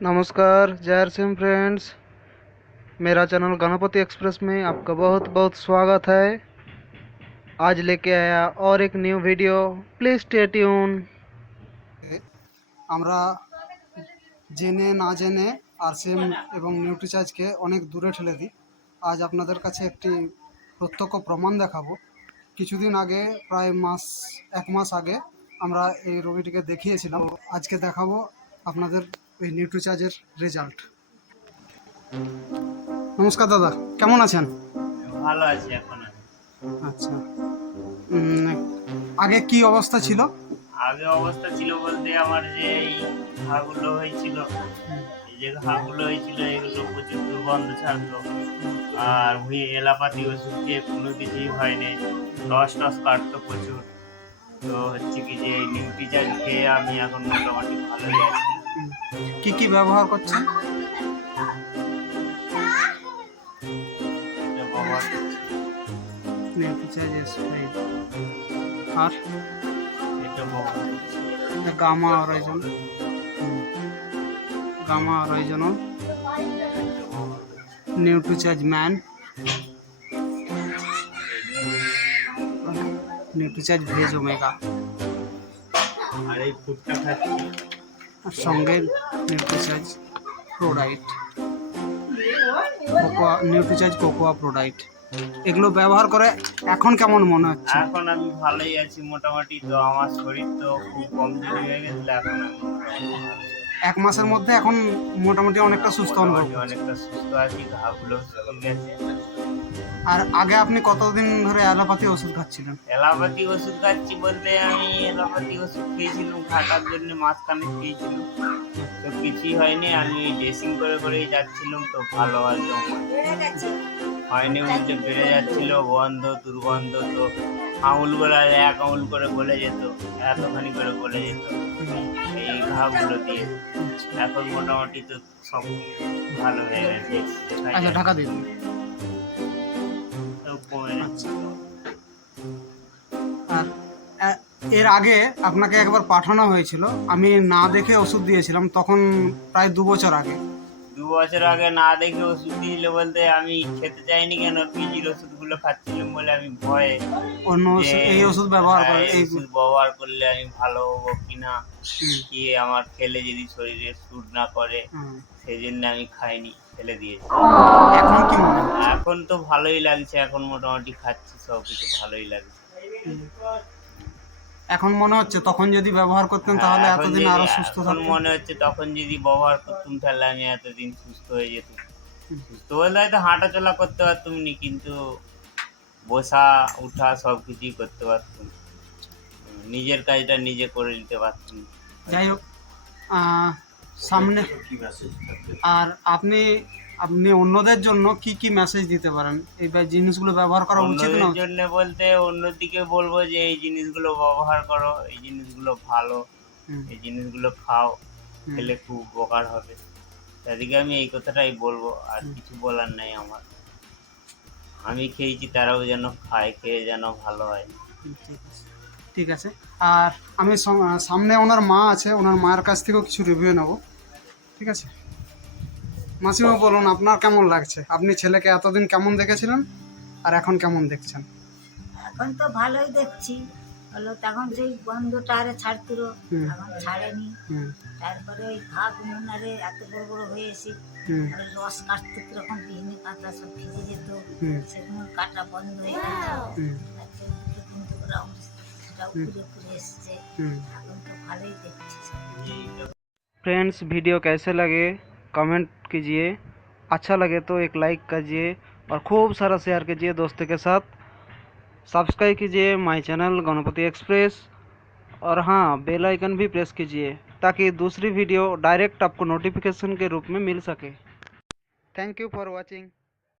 नमस्कार, जय सिंह फ्रेंड्स। मेरा चैनल गणपति एक्सप्रेस में आपका बहुत बहुत स्वागत है। आज लेके आया और एक new video, please stay tune. আমরা জেনে না জেনে আরসিএম এবং নিউট্রিচার্জকে অনেক দূরে ঠেলে দিই। আজ আপনাদের কাছে একটি প্রত্যক্ষ প্রমাণ দেখাবো। কিছুদিন আগে প্রায় এক মাস আগে আমরা এই রোগীটিকে দেখিয়েছিলাম। আজকে দেখাবো আপনাদের এই নিউট্রিচার্জের রেজাল্ট। নমস্কার দাদা, কেমন আছেন? ভালো আছি এখন। আচ্ছা, আগে কি অবস্থা ছিল? আগে অবস্থা ছিল বলতে আমার যে এই ঘাগুলো হয়েছিল, এই যে ঘাগুলো হয়েছিল এগুলো প্রচুর দুর্গন্ধ ছাড়তো, আর এলাপাতি ওষুধ দিয়ে কোনো কিছুই হয়নি, রস টস কাটতো প্রচুর। তো হচ্ছে কি যে এই নিউট্রিচার্জ খেয়ে আমি এখন মোটামুটি ভালোই আছি। কি কি ব্যবহার করছেন? আর gamma oryzanol Nutricharge man, Nutricharge veg omega, আর এই ফুডটা খাচ্ছি, আর সঙ্গে Nutricharge prodiet, Nutricharge cocoa prodiet. এগুলো ব্যবহার করে এখন কেমন মনে হচ্ছে? এখন আমি ভালোই আছি মোটামুটি। তো আমার শরীর তো খুব কমজোরি হয়ে গেছিল, এখন আমি এক মাসের মধ্যে এখন মোটামুটি অনেকটা সুস্থ অনুভব, অনেকটা সুস্থ আছি, ঘাগুলো শুকিয়ে গেছে। আর আগে আপনি কতদিন ধরে অ্যালোপ্যাথি ওষুধ খাচ্ছিলেন? অ্যালোপ্যাথি ওষুধ খাচ্ছি বলতে আমি অ্যালোপ্যাথি ওষুধ খেয়েছিলাম ঘাটার জন্য, মাঝখানে খেয়েছিলাম, তো কিছুই হয়নি। আমি ড্রেসিং করে করেই যাচ্ছিলাম, তো ভালো হয়নি, উল্টে বেড়ে যাচ্ছিল, গন্ধ দুর্গন্ধ। তো আঙুলগুলো এক আঙুল করে গলে যেত, এতখানি করে গলে যেত এই ঘাগুলো দিয়ে। এখন মোটামুটি তো সব ভালো হয়ে গেছে। আচ্ছা, ঢাকা দিন। আর এর আগে আপনাকে একবার পাঠানো হয়েছিল, আমি না দেখে ওষুধ দিয়েছিলাম, তখন প্রায় 2 বছর আগে। 2 বছর আগে না দেখে ওষুধ দিয়েছিল বলতে আমি খেতে চাইনি, কেন পিজির ওষুধগুলো খাচ্ছিলাম বলে আমি ভয়ে অন্য এই ওষুধ ব্যবহার করলে আমি ভালো হবো কিনা, কি আমার খেলে যদি শরীরে স্যুট না করে, সেই জন্য আমি খাইনি, ফেলে দিয়েছি। এখন কি মনে হয়? এখন তো ভালোই লাগছে, এখন মোটামুটি খাচ্ছি, সব কিছু ভালোই লাগছে। এখন মনে হচ্ছে তখন যদি ব্যবহার করতেন তাহলে এতদিন আরো সুস্থ থাকতেন। মনে হচ্ছে তখন যদি ব্যবহার করতাম তাহলে আমি এতদিন সুস্থ হয়ে যেতাম। সুস্থ বলতে হয়তো হাঁটা চলা করতে পারতাম নি, কিন্তু বসা উঠা সব কিছুই করতে পারতাম, নিজের কাজটা নিজে করে নিতে পারতাম। যাই হোক, সামনে আর আপনি অন্যদের জন্য কি কি মেসেজ দিতে পারেন? এই জিনিসগুলো ব্যবহার করা উচিত না? অন্যদের জন্য বলতে অন্যদিকে বলবো যে এই জিনিসগুলো ব্যবহার করো, এই জিনিসগুলো ভালো, এই জিনিসগুলো খাও, খেলে খুব উপকার হবে। তাদেরকে আমি এই কথাটাই বলবো, আর কিছু বলার নাই আমার। আমি খেয়েছি, তারাও যেন খায়, খেয়ে যেন ভালো হয়। ঠিক আছে। আর আমি সামনে ওনার মা আছে, ওনার মায়ের কাছ থেকেও কিছু রিভিউ নেব, ঠিক আছে? মাসিমা, বলুন আপনার কেমন লাগছে? আপনি ছেলেকে এতদিন কেমন দেখেছিলেন আর এখন কেমন দেখছেন? এখন তো ভালোই দেখছি, হলো তখন সেই গন্ধটা আরে ছাড়ছিল, এখন ছাড়েনি। তারপরে ওই ঘা কুমনারে এত বড় বড় হয়েছে, রস কাটতে কিরকম বিভিন্ন কাঁটা সব ভিজে যেত, সেগুলো কাটা বন্ধ হয়ে গেল, সেটাও পুড়ে পুড়ে এসছে। এখন তো ভালোই দেখছি। फ्रेंड्स, वीडियो कैसे लगे कमेंट कीजिए, अच्छा लगे तो एक लाइक कीजिए और खूब सारा शेयर कीजिए दोस्तों के साथ। सब्सक्राइब कीजिए माय चैनल गणपति एक्सप्रेस, और हाँ, बेल आइकन भी प्रेस कीजिए ताकि दूसरी वीडियो डायरेक्ट आपको नोटिफिकेशन के रूप में मिल सके। Thank you for watching.